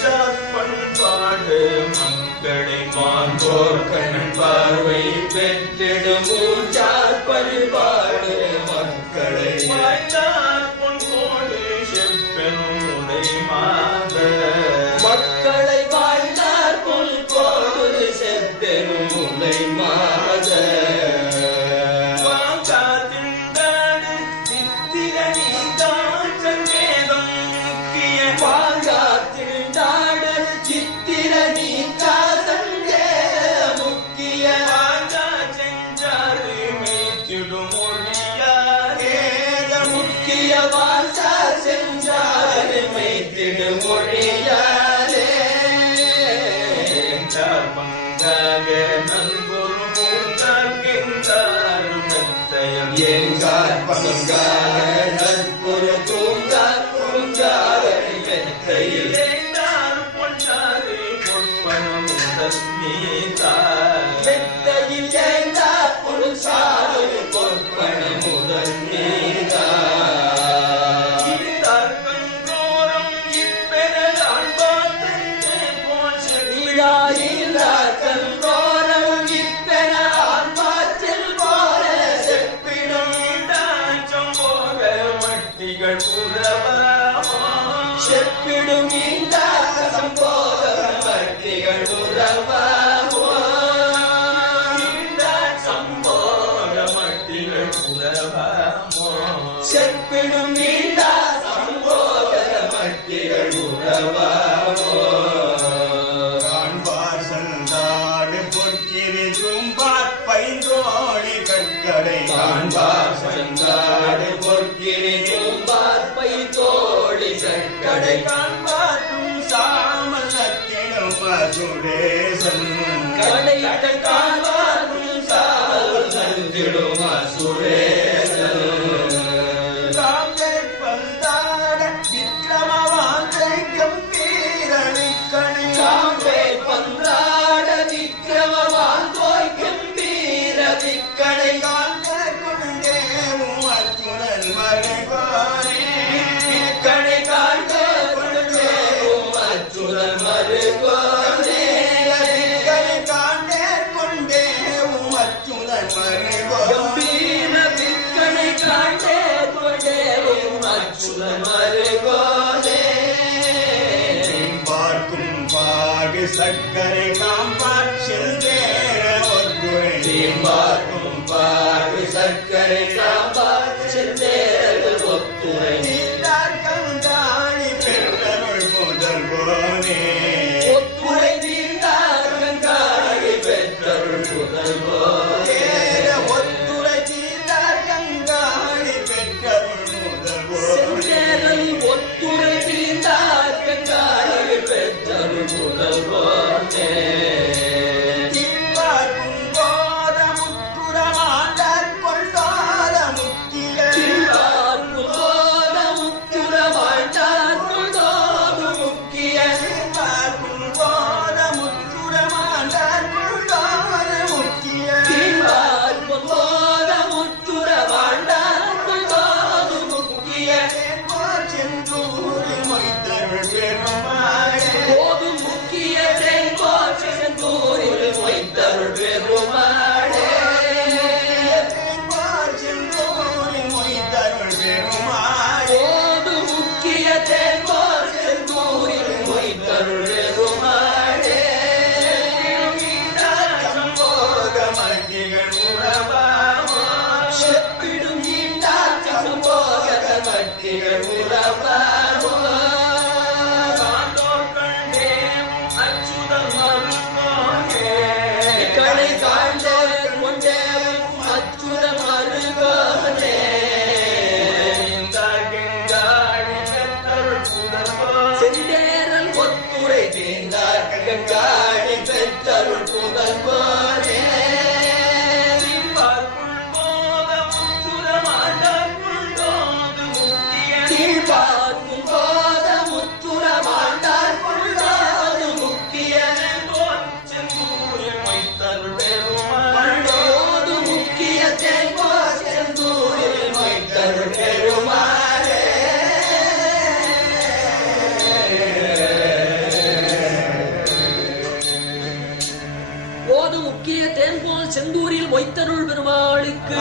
பண்பாடு மக்களை மாந்தோர் கண் பார்வை பெற்றிடும் ஊஞ்சார் பண்பாடு மக்களை வாய்ந்தார் பொன்கோடு செப்பெனும் உடை மாத மக்களை வாழ்ந்தார் பொன்கோடு செப்பெனும் உடை மாத மொழியாலே பங்காக நல்குரு மூன்றார் எங்கார் பங்காக நல்குரு தூங்கார் மெத்தையில் பொன்றாறு பொற்பனம் மெத்தையில் ஏந்தார் பொன்சாறு பொற்பனம் முதல் மீதா செப்பிடும் இந்த சம்போக மட்டிகள் உறவாமோ இந்த சம்போக மட்டிகள் உறவாமோ செப்பிடும் இந்த சம்போக மட்டிகள் உறவாமோ காண்பார் சந்தாடு பொற்கிரி தும்பார் பைந்தோழி கற்கடை காண்பார் சந்தாடு பொற்கிரி தும்பார் பைந்தோழி கற்கடை காண்பாரும் சாமலத்திடும் மசுரேசன் கடை காண்பாரும் சாமலத்திடும் மசுரேசன் காம்பே பந்தாட விக்ரமவாந்தை கம்பீரணிக்கணி காம்பே பந்தாட விக்ரமவாந்தோய் கம்பீரணிக்கணை காண்பே கொண்டேவும் அச்சுரன் மறைவாரே கணை காண்பே கொண்டேவும் அச்சுரன் மறைவாரே கணை காண்பே கொண்டேவும் அச்சுரன் மறைவாரே கம்பீர விக்கணை காண்பே கொண்டேவும் அச்சுரன் மறைவாரே பார்க்கும் பாடு சக்கரை காம்பார் செல்வேர ஒத்துரை பார்க்கும் பாடு சக்கரை காம்பார் செல்வேர ஒத்துரை கங்காணி பெற்றருள் முதல்வோனே ஒத்துரை நீந்தார் கங்காணி பெற்றருள் முதல்வோனே ஒத்துரை நீந்தார் கங்காணி பெற்றருள் முதல்வோனே ஒத்துரை நீந்தார் கங்காணி பெற்றருள் முதல்வோனே மாது முக்கிய தேன்போல் செந்தூரில் மொய்த்தருள் பெருமாளுக்கு